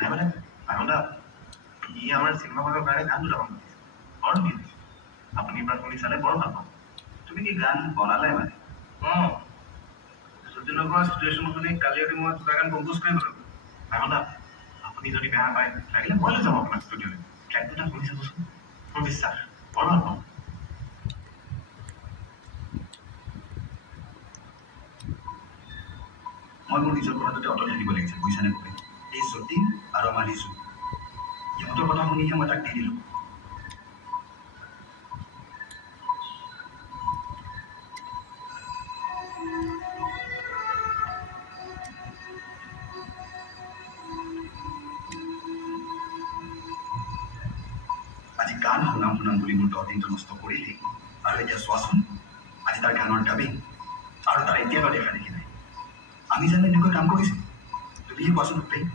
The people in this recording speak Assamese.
নাই মানে আনন্দা ই আমাৰ চিনেমাখনৰ কাৰণে গান দুটামান গাইছে বৰ ধুনীয়া হৈছে আপুনি এবাৰ শুনি চালে বৰ ভাল পাব তুমি কি গান বনালে মানে জটিলৰ চিটুৱেশ্যন শুনি কালি মই দুটা গান কম্প'জ কৰি পেলালোঁ আনন্দা আপুনি যদি বেয়া পায় লাগিলে মই লৈ যাম আপোনাক ষ্টুডিঅ'লৈ ট্ৰেক দুটা শুনি চাবচোন মোৰ বিশ্বাস বৰ ভাল পাম মই মোৰ নিজৰ কথাটোতে অটল থাকিব লাগিছিল বুজিছানে কবি এই যতীন আৰু আমাৰ লিচু ইহঁতৰ কথা শুনিহে মই তাক দি দিলোঁ আজি গান শুনাম বুলি মোৰ 10 দিনটো নষ্ট কৰিলেই আৰু এতিয়া চোৱাচোন আজি তাৰ গানৰ ডাবিং আৰু তাৰ এতিয়ালৈ দেখা দেখি নাই আমি জানো এনেকৈ কাম কৰিছোঁ তুমিহে কোৱাচোন প্ৰেম